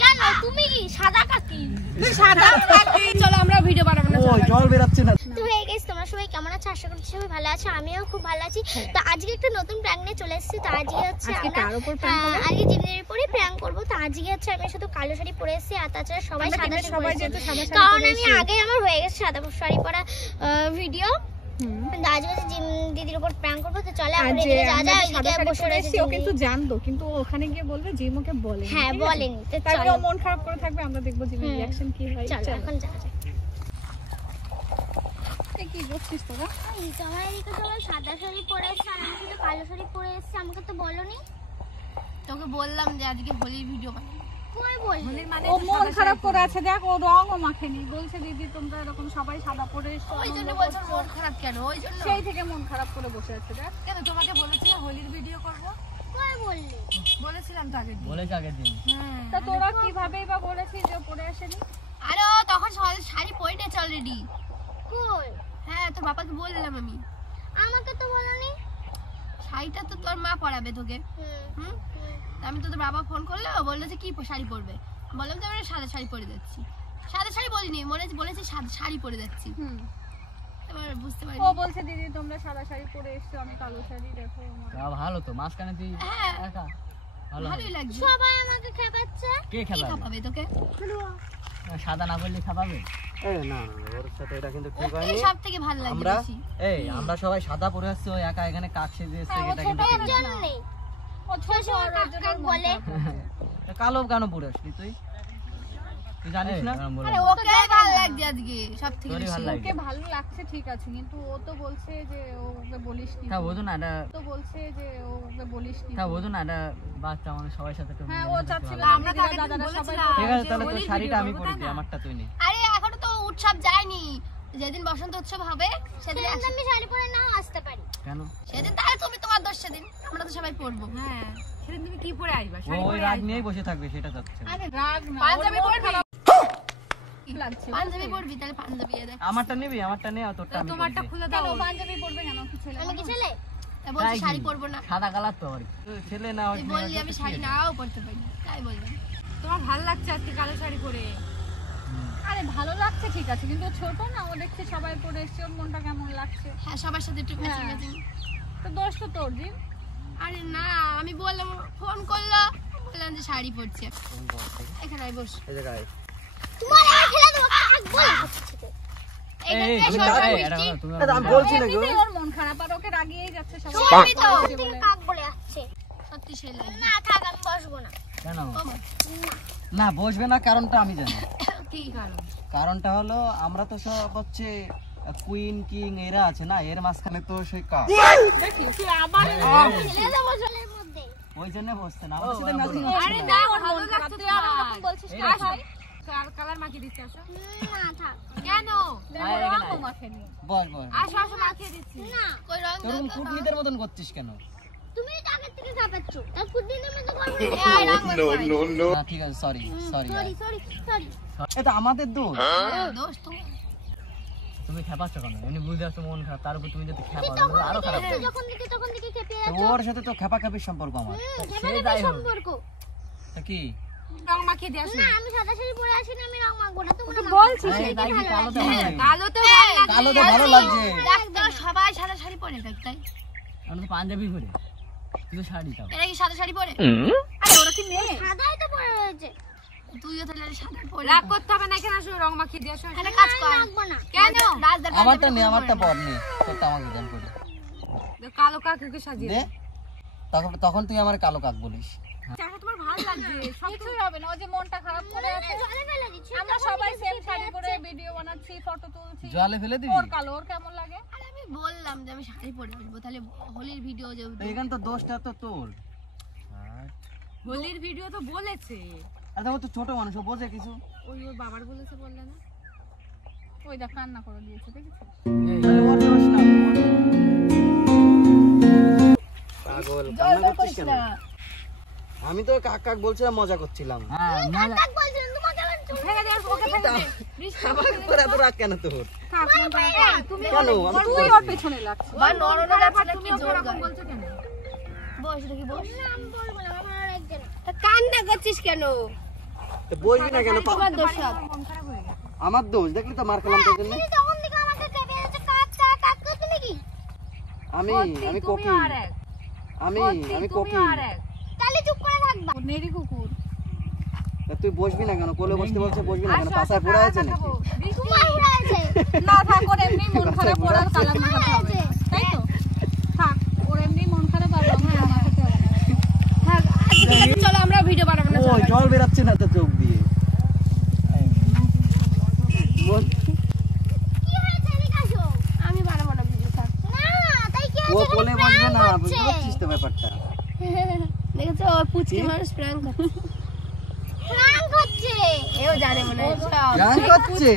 কেন তুমি কি সাদা কাকি? সাদা কাকি। চলো আমরা ভিডিও বানাবো না। ওই জল বেরাচ্ছে না। তো হে গাইস, তোমরা সবাই কেমন আছো? আশা করছি সবাই ভালো আছো। আমিও খুব ভালো আছি। তো আজকে একটা নতুন প্র্যাঙ্ক নিয়ে চলে এসেছি। তো আজকে হচ্ছে আজকে কার উপর প্র্যাঙ্ক হবে? আজকে জিমিনের উপরই প্র্যাঙ্ক করব। তো আজকে হচ্ছে আমি শুধু কালো শাড়ি পরে এসেছি, আর তাছাড়া সবাই সাদা শাড়ি পরে এসেছে। কারণ আমি আগে আমার হয়ে গেছে সাদা শাড়ি পরা ভিডিও। আজকে দিদির উপর প্র্যাঙ্ক করবো। তো চলে আমরা এদিকে যা যা ওইদিকে বসে রয়েছি। ও কিন্তু জানতো, কিন্তু ওখানে গিয়ে বলবে জিমোকে বলে। হ্যাঁ বলেনি। তো তারপরে চলো ও মন খারাপ করে থাকবে, আমরা দেখবো জিমের রিঅ্যাকশন কি হয়। চলো এখন যা যা। কি করছিস তোরা? তোমার এদিকে সবাই সাদা শাড়ি পরে এসেছে, আর আমি শুধু কালো শাড়ি পরে এসেছি। আমাকে তো বলোনি। তোকে বললাম যে আজকে হোলির ভিডিও বানাবো। কই বললি? মানে ও মন খারাপ করে আছে, দেখ ও রংও মাখেনি। বলছে দিদি তোমরা এরকম সবাই সাদা পরে এসো। ওই জন্য বলছো মন খারাপ কেন? ওই জন্য সেই থেকে মন খারাপ করে বসে আছে। দেখ কেন তোমাকে বলেছি হোলির ভিডিও করব? কই বললি? বলেছিলাম তো আগের দিন। বলেছে আগের দিন। হ্যাঁ। তা তোরা কিভাবে বা বলেছিস যে পরে আসেনি? আরে ও তখন শাড়ি পরে নিয়েছে অলরেডি। কই? হ্যাঁ তোর বাবাকে বললাম আমি। আমাকে তো বলোনি। শাড়িটা তো তোর মা পরাবে তোকে। হুম। আমি তো তোর বাবা ফোন করলো, বললো যে কি শাড়ি পরবে। বললাম যে আমি সাদা শাড়ি পরে যাচ্ছি। সাদা শাড়ি বলিনি, বলেছি সাদা শাড়ি পরে যাচ্ছি। এবার বুঝতে পারি ও বলছে দিদি তোমরা সাদা শাড়ি পরে এসছো, আমি কালো শাড়ি। দেখো আমার ভালো তো, মাঝখানে তুই হ্যাঁ একা ভালো। ভালোই লাগছে। সবাই আমাকে খেপাচ্ছে। কে কি খেলাবে? খাপাবে তোকে? সাদা না বললে খাপাবে? এই না না, ওর সাথে এটা কিন্তু ঠিক হয়নি। সব থেকে ভালো লাগে আমরা বেশি। আমরা সবাই সাদা পরে আসছি, ও একা এখানে কাক সেজে এসছে, এটা কিন্তু ঠিক এর জন্য নেই। ও ছোট আর ওর জন্য বলে না। কালো কেন পরে আসলি তুই? তুই জানিস না? আরে ওকে ভালো লাগছে আজকে সব থেকে তোরই বেশি। ভালো লাগে। ওকে ভালো লাগছে ঠিক আছে, কিন্তু ও তো বলছে যে ওকে বলিস নি। তা বোঝো না, এটা তো বলছে যে ওকে বলিস নি। তা বোঝো না, এটা বাচ্চা মানুষ, সবার সাথে একটু হ্যাঁ ও মিলেমিশে চাচ্ছিল থাকতে ভালো আমরা লাগে। তো দাদারা আগের দিন সবাই বলেছিলাম। ঠিক আছে, তাহলে তোর হোলির শাড়িটা আমি ভিডিও পরে করবো, দিই, তাই না? আমারটা তুই নে। আরে এখনো তো উৎসব যায়নি। যেদিন বসন্ত উৎসব হবে সেদিন সেদিন আমি শাড়ি পরে নাও আসতে পারি। কেন? সেদিন তাহলে তুমি তোমার দোষ, সেদিন আমরা তো সবাই পরবো। হ্যাঁ সেদিন তুমি কি পরে আসবা? ও ওই রাগ নিয়েই বসে থাকবে, সেটা চাচ্ছে। আরে রাগ না, পাঞ্জাবি পরবি? লাগছে। পাঞ্জাবি পরবি? তাহলে পাঞ্জাবি দেখ। আমারটা নিবি, আমারটা নে, আর তোরটা আমি তোমারটা পরে দিই। খুলে কেন দাও। পাঞ্জাবি পরবে কেন? কি ছেলে? আমি কি ছেলে? তাই বলছি তাই কি? শাড়ি পরবো না। সাদা কালার তো আর ছেলে না তুই বললি আমি শাড়ি নাও পরতে পারি, তাই বললাম। তোমার ভালো লাগছে আজকে কালো শাড়ি পরে? আরে ভালো লাগছে ঠিক আছে, কিন্তু ও ছোট না, ও দেখছে সবাই পরে এসছে, ওর মনটা কেমন লাগছে। হ্যাঁ সবার সাথে একটু ম্যাচিং হ্যাঁ। ম্যাচিং। তো দোষ তো তোর জিম। আরে না, আমি বললাম, ফোন করলো, বললাম যে শাড়ি পরছে। এখানে আয় বস। এই জায়গায় তোমার আর খেলা দেবো কাক বলে হচ্ছে তো। এই এখানে তুমি সবাই এটা মিষ্টি। তুমি আমি বলছি না গো। এমনিতেই ওর মন খারাপ, আর ওকে রাগিয়েই যাচ্ছে সবাই। সত্যি তো। বলছে থেকে বলে। কাক বলে আসছে। সত্যি সেই লাগে। না থাক, আমি বসবো না। কেন ও মা, না বসবে না? কারণটা আমি জানি। কি কারণ? কারণটা হলো আমরা তো সব হচ্ছে কুইন কিং এরা আছে না, এর মাঝখানে তো সেই কাক। দেখি তুই আবার ছেলে দেবো জলের মধ্যে। ওই জন্য বসছে না, আমাদের সাথে ম্যাচিং আরে হচ্ছে না, না। ওর ভালো লাগছে তুই তো আবার আর। এরকম বলছিস এই না দেখো। ভাই? কালার মাখিয়ে দিচ্ছি, আসো। না থাক। কেন? আয় এখানে রঙও আয়। মাখেনি। বস বস। আসো আসো, মাখিয়ে দিচ্ছি। না কই রং দাও তোরকম তো? কুটনিদের মতন করছিস কেন? তুমি তো আগের থেকে খাপাচ্ছ। তার কুদিনের মতো করবো না। এই আয়, রং মাখো। না ঠিক আছে, sorry sorry. Sorry sorry sorry. এটা আমাদের দোষ। দোষ তোমার। তুমি খেপাচ্ছ কেন? এমনি বুঝতে পারছো মন খারাপ, তার উপর তুমি যদি খেপাও তাহলে আরো খারাপ তুই হবে। যখন দেখি তখন দেখি খেপে তো যাচ্ছ। ওর সাথে তো খেপাখেপির সম্পর্ক আমার। সে খেপে যাই হোক, সম্পর্ক। তা কি? রং মাখিয়ে দিয়ে আসো। না আমি সাদা শাড়ি পরে আসি না, আমি রং মাখবো না। তোমরা বলছিস আরে তাই কি? কালো তো ভালো লাগে। কালো তো ভালো লাগে। কালো তো ভালো লাগছে। দেখ তো সবাই সাদা শাড়ি পরে দেখ, তাই আমরা তো পাঞ্জাবি পরে, শুধু শাড়ি তাও। এরা কি সাদা শাড়ি পরে? আরে ওরা কি মেয়ে? সাদাই তো পরে রয়েছে। তুইও তাহলে সাদা পরে। রাগ করতে হবে না, এখানে আসো, রং মাখিয়ে দিয়ে আসো। একটা না, কাজ আমি কর। মাখবো না। কেন? রাজদার আমারটা নে, আমারটা পর নে, তোরটা আমাকে দেন করে কালো কাকুকে সাজিয়ে দে। তখন তখন তুই আমার কালো কাক বলিস। চাটা তোমার ভালো লাগছে। কিছুই হবে না, ও যে মনটা খারাপ করে আছে। জলে ফেলে দিচ্ছি। আমরা সবাই সেম শাড়ি পরে ভিডিও বানাচ্ছি, ফটো তুলছি। জলে ফেলে দিবি? ওর কালো, ওর কেমন লাগে? আরে আমি বললাম যে আমি শাড়ি পরে আসবো, তাহলে হোলির ভিডিও তো যেহেতু। এখানে তো দোষটা তো তোর। হোলির ভিডিও তো বলেছে। আর দেখো তো ছোট মানুষ, ও বোঝে কিছু। ওই ওর বাবার বলেছে, বললে না? ওই দেখ কান্না করে দিয়েছে, দেখেছিস? তাহলে ওর দোষ না। পাগল, কান্না করছিস কেন? আমি তো কাক কাক বলছিলাম, মজা করছিলাম। হ্যাঁ মজা। কাক বলছিলাম তোমাকে আবার চুল ফেলে দে, ওকে ফেলে দে। আমার উপর এত রাগ কেন তোর? থাক, মন খারাপ করে। তুমি কেন? আমি তো তুই ওর পেছনে লাগছিস। বা নরনে যাচ্ছে না, তুমি কি ওকে জোর এরকম গায়ে। বলছো কেন? বস দেখি বস। না, আমি বলবো না, আমার আর একজন। তা কান্না করছিস কেন? তো বসবি না কেন? তোমার দোষ সব। আমার দোষ দেখলি তো মার খেলাম তোর জন্য। তুমি যখন থেকে আমাকে কেঁপে যাচ্ছে কাক কাক কাক করতে নাকি? আমি কোকি, আমি কোকি। তাহলে চুপ করে থাকবা। নেড়ি কুকুর তা তুই বসবি না কেন? কোলে বসতে বলছে বসবি না কেন? পাশায় পড়ে আছে নাকি? তোমার উড়ে আছে। না থাক, ওর এমনি মন খারাপ, ওর আর কালার মাখাতে হবে না, তাই তো? থাক, ওর এমনি মন খারাপ, আর রং মাখাতে হবে না। থাক, আচ্ছা ঠিক আছে, চলো আমরা ভিডিও বানাবো না। ওই জল বেরাচ্ছে না তো চোখ দিয়ে। বল। কি হয়েছে এদিকে আসো। আমি বানাবো না ভিডিও, থাক। না, তাই কি ও হয়েছে? কোলে বসবে না, বুঝতে পারছিস তো ব্যাপারটা? দেখেছো ওর পুচকি মানুষ প্র্যাঙ্ক করছে। প্র্যাঙ্ক হচ্ছে। এও জানে মনে হয়। গান করছে?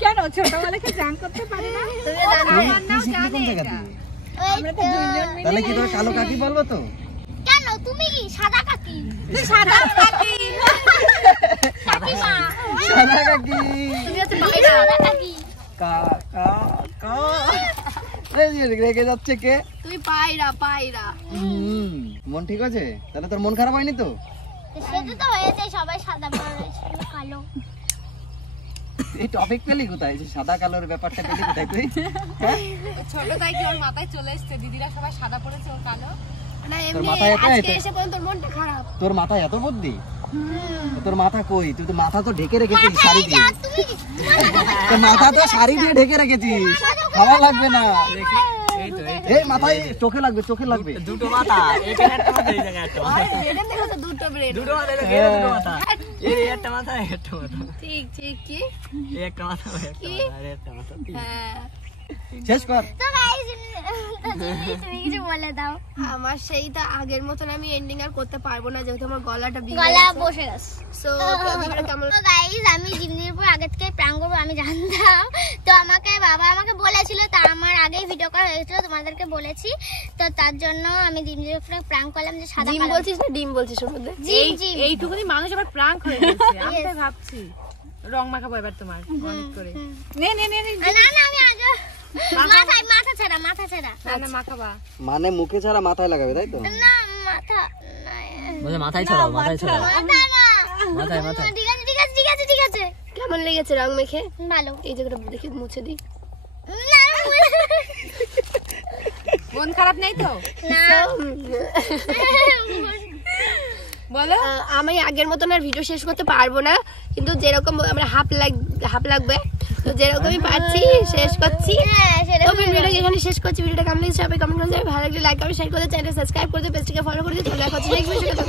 কেন ছোটবেলাকে জান করতে পারি না? তুমি জানো তুই শিখলি কোন জায়গা থেকে? ওই তো। তাহলে কি তোর কালো কাকি বলবো তো? কেন তুমি কি সাদা কাকি? সাদা কাকি। কাকিমা। সাদা কাকি। তুমি হচ্ছে তুমি পায়রা। সাদা কাকি। কা কা কা। এই যে রেগে যাচ্ছে কে? তুই পায়রা পায়রা। মন ঠিক আছে? তাহলে তোর মন খারাপ হয়নি তো? সেটা তো হয়েছে, সবাই সাদা পরে কালো। এই টপিক পেলি কোথায়? যে সাদা কালোর ব্যাপারটা পেলি কোথায় তুই? হ্যাঁ? ছোট তাই কি ওর মাথায় চলে এসছে, দিদিরা সবাই সাদা পড়েছে, ওর কালো। না তোর এমনি মাথায় এটাই আজকে তো? এসে পর্যন্ত তোর মনটা খারাপ। তোর মাথায় এত বুদ্ধি? তোর মাথা কই? তুই তো মাথা তো ঢেকে রেখেছিস শাড়ি দিয়ে। তোর মাথা তো শাড়ি দিয়ে ঢেকে রেখেছিস, খাওয়া লাগবে না। এই মাথায় চোখে লাগবে, চোখে লাগবে। দুটো মাথা, এখানে একটা মাথা, এই জায়গায় একটা মাথা। এটা দেখো তো দুটো ব্রেন। দুটো মাথা, এই জায়গায় দুটো মাথা। এই একটা মাথা, এই একটা মাথা। ঠিক ঠিক কি? এই একটা মাথা, ওই একটা কি? মাথা, আর এই একটা মাথা। হ্যাঁ। শেষ কর। তো গাইস, তুমি কিছু বলে দাও। আমার সেই তো আগের মতন আমি এন্ডিং আর করতে পারবো না, যেহেতু আমার গলাটা গলা বসে গেছে। সো কেমন তো গাইস, আমি জিমনির উপর আগে থেকে প্র্যাঙ্ক করবো আমি জানতাম। তো বাবা আমাকে বলেছিল, তা আমার আগেই ভিডিও করা হয়েছিল, তোমাদেরকে বলেছি। তো তার জন্য আমি জিমনির উপরে প্র্যাঙ্ক করলাম যে সাদা ডিম কালো। বলছিস না ডিম বলছিস ওর মধ্যে? Gym gym. এইটুকুনি মানুষ আবার প্রাঙ্ক হয়ে গেছে, আমি Yes. তাই ভাবছি রং মাখাবো এবার তোমার অনেক করে। নে নে নে নে, না না, আমি আগে মাথা ছেড়া না মাখাবা। মানে মুখে ছাড়া মাথায় লাগাবে, তাই তো? না মাথা না, বলে মাথায় ছড়াও, মাথায় ছড়াও। মাথা না। মাথায়, মাথায়। ঠিক আছে ঠিক আছে ঠিক আছে ঠিক আছে। কেমন লেগেছে রং মেখে? ভালো। এই জায়গাটা দেখে মুছে দিই। না মন খারাপ নেই তো? না। বলো। আমি আগের মতন আর ভিডিও শেষ করতে পারবো না, কিন্তু যেরকম আমরা হাফ লাগবে, তো যেরকমই পাচ্ছি শেষ করছি। হ্যাঁ, সেটা তো ভিডিওটা এখানে শেষ করছি। ভিডিওটা কেমন লেগেছে সবাই কমেন্ট করে জানাবে। ভালো লাগলে লাইক করবে, শেয়ার করে চ্যানেল সাবস্ক্রাইব করে পেজটাকে ফলো করে দিয়ে চলে আসছি নেক্সট ভিডিওতে।